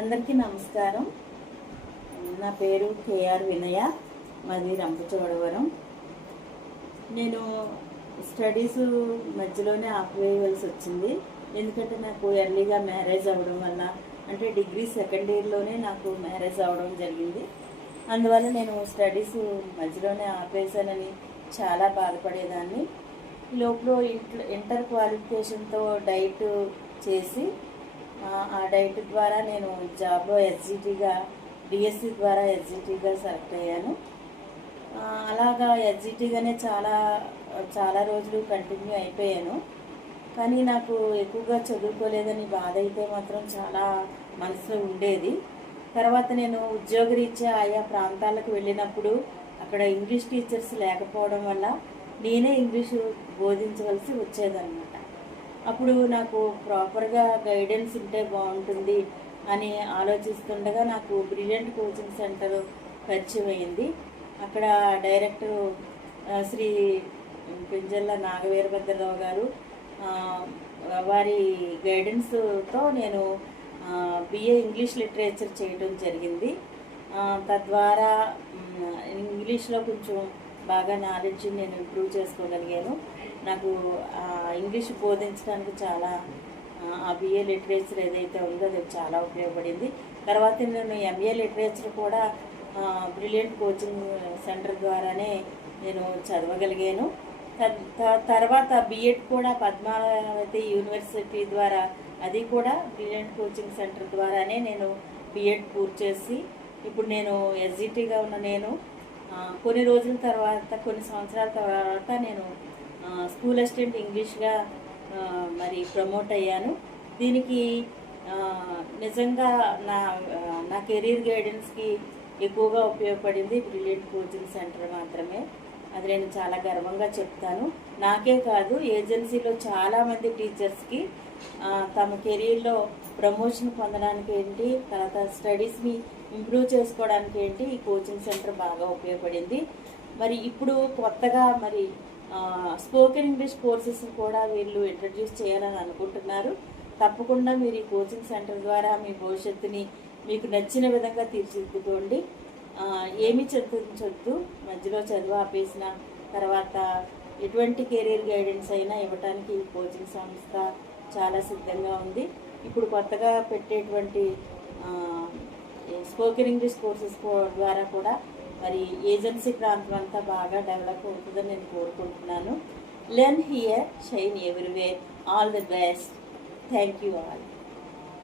అందరికీ నమస్కారం. నా పేరు కేఆర్ వినయ, మాది రంపచోడవరం. నేను స్టడీస్ మధ్యలోనే ఆపివేయవలసి వచ్చింది. ఎందుకంటే నాకు ఎర్లీగా మ్యారేజ్ అవ్వడం వల్ల, అంటే డిగ్రీ సెకండ్ ఇయర్లోనే నాకు మ్యారేజ్ అవ్వడం జరిగింది. అందువల్ల నేను స్టడీస్ మధ్యలోనే ఆపేసానని చాలా బాధపడేదాన్ని. లోపల ఇంటర్ క్వాలిఫికేషన్తో డైట్ చేసి ఆ డైట్ ద్వారా నేను జాబ్లో ఎస్జిటిగా డిఎస్సి ద్వారా ఎస్జిటిగా సెలెక్ట్ అయ్యాను. అలాగా ఎస్జిటిగానే చాలా రోజులు కంటిన్యూ అయిపోయాను. కానీ నాకు ఎక్కువగా చదువుకోలేదని బాధ అయితే మాత్రం చాలా మనసులో ఉండేది. తర్వాత నేను ఉద్యోగరీత్యా ఆయా ప్రాంతాలకు వెళ్ళినప్పుడు అక్కడ ఇంగ్లీష్ టీచర్స్ లేకపోవడం వల్ల నేనే ఇంగ్లీషు బోధించవలసి వచ్చేదన్నమాట. అప్పుడు నాకు ప్రాపర్గా గైడెన్స్ ఉంటే బాగుంటుంది అని ఆలోచిస్తుండగా నాకు బ్రిలియంట్ కోచింగ్ సెంటర్ పరిచయం అయింది. అక్కడ డైరెక్టర్ శ్రీ పెంజల్ల నాగవీరభద్రరావు గారు వారి గైడెన్స్తో నేను బిఏ ఇంగ్లీష్ లిటరేచర్ చేయడం జరిగింది. తద్వారా ఇంగ్లీష్లో కొంచెం బాగా నాలెడ్జ్ నేను ఇంప్రూవ్ చేసుకోగలిగాను. నాకు ఇంగ్లీష్ బోధించడానికి చాలా ఆ బిఏ లిటరేచర్ ఏదైతే ఉందో అది చాలా ఉపయోగపడింది. తర్వాత నేను ఎంఏ లిటరేచర్ కూడా బ్రిలియంట్ కోచింగ్ సెంటర్ ద్వారానే నేను చదవగలిగాను. తర్వాత బిఎడ్ కూడా పద్మావతి యూనివర్సిటీ ద్వారా, అది కూడా బ్రిలియంట్ కోచింగ్ సెంటర్ ద్వారానే నేను బిఎడ్ పూర్తి చేసి ఇప్పుడు నేను ఎస్జిటిగా ఉన్న నేను కొన్ని రోజుల తర్వాత, కొన్ని సంవత్సరాల తర్వాత నేను స్కూల్ అసిస్టెంట్ ఇంగ్లీష్గా మరి ప్రమోట్ అయ్యాను. దీనికి నిజంగా నా కెరీర్ గైడెన్స్కి ఎక్కువగా ఉపయోగపడింది బ్రిలియంట్ కోచింగ్ సెంటర్ మాత్రమే. అది నేను చాలా గర్వంగా చెప్తాను. నాకే కాదు, ఏజెన్సీలో చాలామంది టీచర్స్కి తమ కెరీర్లో ప్రమోషన్ పొందడానికి ఏంటి, తర్వాత స్టడీస్ని ఇంప్రూవ్ చేసుకోవడానికి ఏంటి ఈ కోచింగ్ సెంటర్ బాగా ఉపయోగపడింది. మరి ఇప్పుడు కొత్తగా మరి స్పోకెన్ ఇంగ్లీష్ కోర్సెస్ కూడా వీళ్ళు ఇంట్రడ్యూస్ చేయాలని అనుకుంటున్నారు. తప్పకుండా మీరు ఈ కోచింగ్ సెంటర్ ద్వారా మీ భవిష్యత్తుని మీకు నచ్చిన విధంగా తీర్చిదిద్దుకోండి. ఏమీ చదువు మధ్యలో చదువు ఆపేసిన తర్వాత ఎటువంటి కెరీర్ గైడెన్స్ అయినా ఇవ్వడానికి ఈ కోచింగ్ సంస్థ చాలా సిద్ధంగా ఉంది. ఇప్పుడు కొత్తగా పెట్టేటువంటి స్పోకెన్ ఇంగ్లీష్ కోర్సెస్ ద్వారా కూడా మరి ఏజెన్సీ ప్రాంతం అంతా బాగా డెవలప్ అవుతుందని నేను కోరుకుంటున్నాను. Learn here, shine everywhere. All the best. Thank you all.